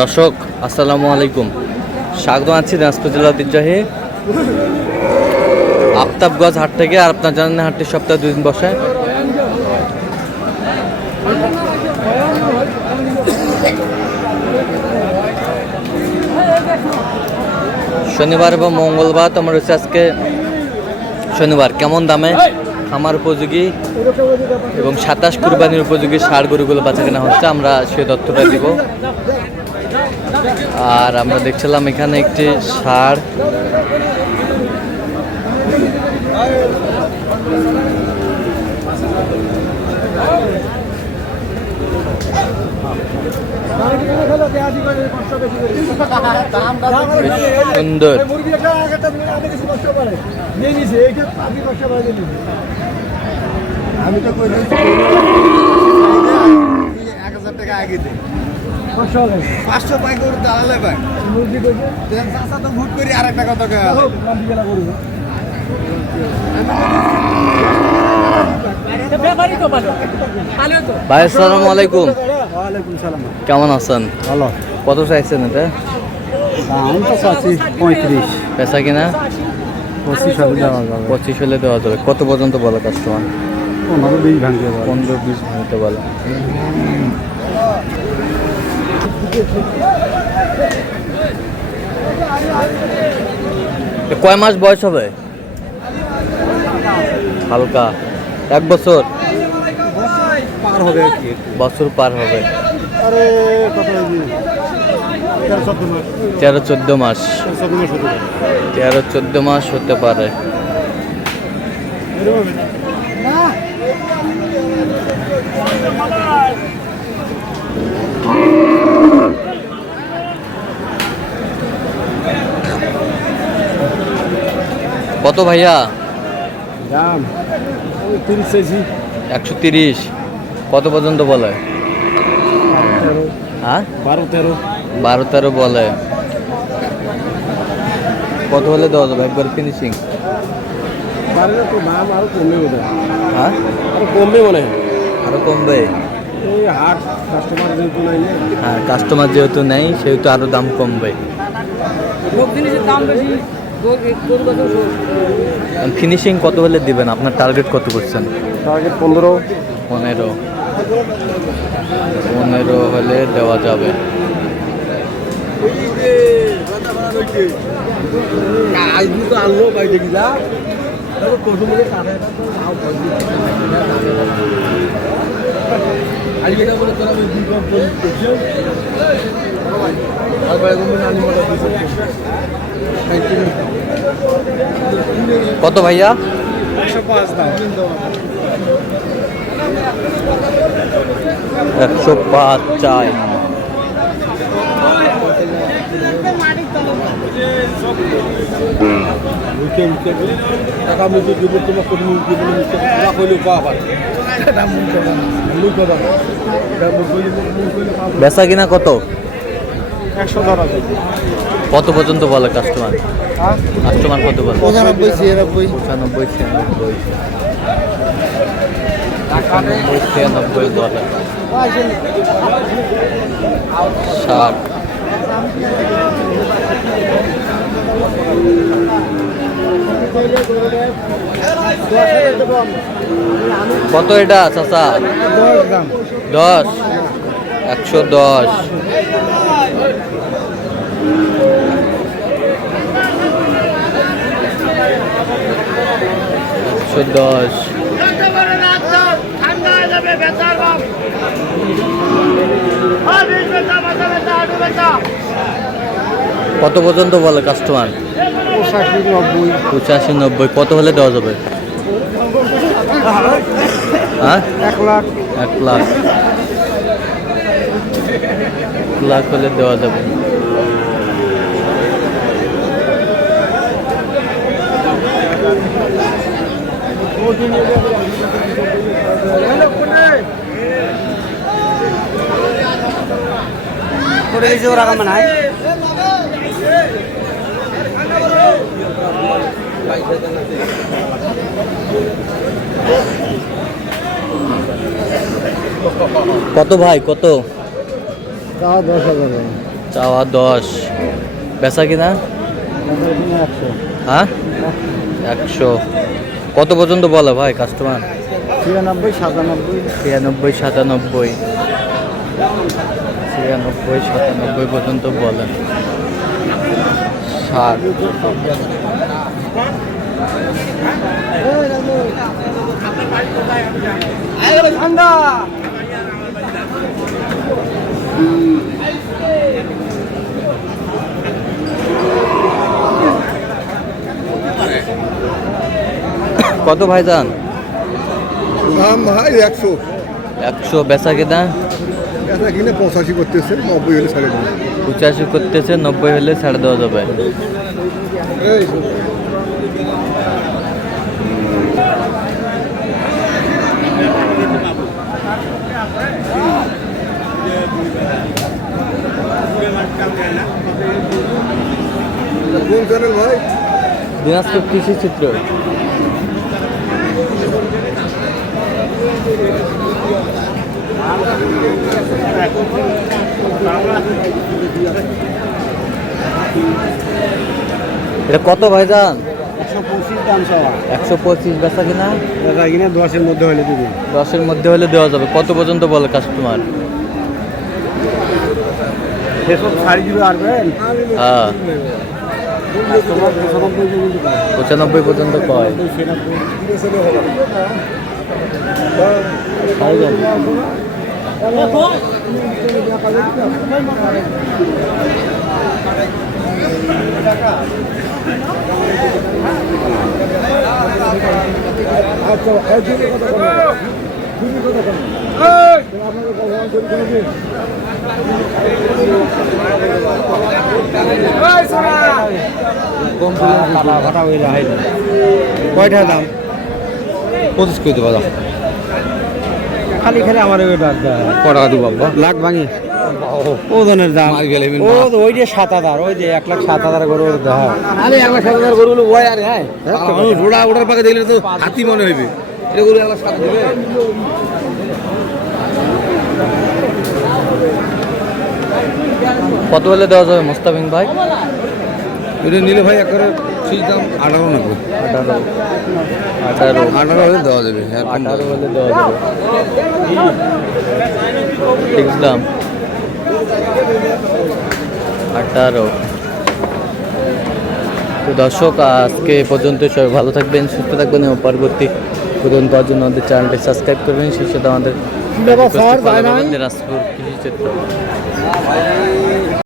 দর্শক আসসালামু আলাইকুম, স্বাগত আছি দিনাজপুর জেলা ঐতিহ্যবাহী আফতাবগঞ্জ হাট থেকে। আর আপনার জানেন হাটটি সপ্তাহে 2 দিন বসে। শনিবার এবং মঙ্গলবার তোমার হচ্ছে আজকে শনিবার কেমন দামে খামার উপযোগী এবং 27 কুরবানির উপযোগী ষাঁড় গরুগুলো বাচ্চা কেনা হচ্ছে, আমরা সেই তথ্যটা দিব। আর আমরা দেখছিলাম এখানে একটি ষাঁড় সুন্দর। আমি তো 1000 টাকা আগে দিই 500 পাই করে দাঁড়ালে ভাই চাষা তো ভুট করি আর একটা কথা ভাই আসসালামু আলাইকুম। ওয়ালাইকুম সালাম। কেমন আছেন? ভালো। কত চাইছেন এটা? দাম তো চাচ্ছি 35। পেশা কিনা 25 হলে দেওয়া যাবে। 25 হলে দেওয়া যাবে। কত পর্যন্ত বলে কাস্টমার? 15-20 ভাঙতে পারে। 15-20 ভাঙতে বলে। কয় মাস বয়স হবে? হালকা 1 বছর পার হবে আর কি। বছর পার হবে। আরে কত 13-14 মাস 13-14 মাস হতে পারে। কত ভাইয়া দাম 30 চাইছি। 130। কত পর্যন্ত বলে? হ্যাঁ 12-13 বলে। কত হলে দেওয়া যাবে? একবার ফিনিশিং তো দাম আরো কমবে বোধ হয়। হ্যাঁ আরো কমবে মনে হয়। আরো কমবে। এই হাট কাস্টমার যেহেতু নাই না। হ্যাঁ কাস্টমার যেহেতু নেই সেহেতু আরো দাম কমবে। ফিনিশিং কত হলে দিবেন? আপনার টার্গেট কত করছেন? টার্গেট 15 হলে দেওয়া যাবে। কত ভাইয়া? 105 দাম। 105 চাই। বেচা কিনা কত? 100 ধরা যায়। কত পর্যন্ত বলে কাস্টমার? কাস্টমার কত বলে? 95 96 96 বলে। 60। কত এটা চাচা? 10 দাম। 10। 110। 110। কত পর্যন্ত বলে কাস্টমার? 85-90। কত হলে দেওয়া যাবে? হ্যাঁ 1 লাখ। 1 লাখ। 1 লাখ হলে দেওয়া যাবে। কত ভাই কত? চাওয়া 10,000 চাওয়া 10, বেচা কিনা? 100 হ্যাঁ 100। কত পর্যন্ত বলে ভাই কাস্টমার? 93 97 93 97, 93 97 পর্যন্ত বলেন। 60। ঠান্ডা কত ভাইজান? দাম ভাই 100 100, বেচা কিনা? এটা কিনে 85 করতেছে 90 হলে ছেড়ে দেবো 85 করতেছে, 90 হলে ছাড় দেওয়া যাবে। এই কোন চ্যানেল ভাই? দিনাজপুর কৃষি চিত্র। এটা কত ভাইজান? 125 দাম চাওয়া 125, বেচা কিনা? এটা কিনে 10 এর মধ্যে হলে দিবি 10-এর মধ্যে হলে দেওয়া যাবে। কত পর্যন্ত বলে কাস্টমার? সেসব ছাড়ি দিবে আরবেন হ্যাঁ 95 পর্যন্ত কয়। কয়টা দাম 25 করে দেওয়া যাবে। খালি খালি আমার কত টাকা দিব বাবা? লাখ ভাঙি ওজনের দাম ও তো ওই যে 7,000 ওই যে 1,07,000 গরু দেখা আরে 1,07,000 গরু হলো ওই আরে হ্যাঁ রোডা ওটার পাকে দেখলে তো হাতি মনে হইবে এটা গরু 1,07,000 দিবে কত হলে দেওয়া যাবে মোস্তাফিজ ভাই? এটা নিলে ভাই একবারে ঠিক দাম 18 না 18 18 হলে দেওয়া যাবে হ্যাঁ 18 হলে দেওয়া যাবে। ফিক্স দাম 18। তো দর্শক আজকে এ পর্যন্ত, সবাই ভালো থাকবেন, সুস্থ থাকবেন এবং পরবর্তী প্রদান করার জন্য আমাদের চ্যানেলটি সাবস্ক্রাইব করবেন। সেই সাথে আমাদের দিনাজপুর কৃষি চিত্র।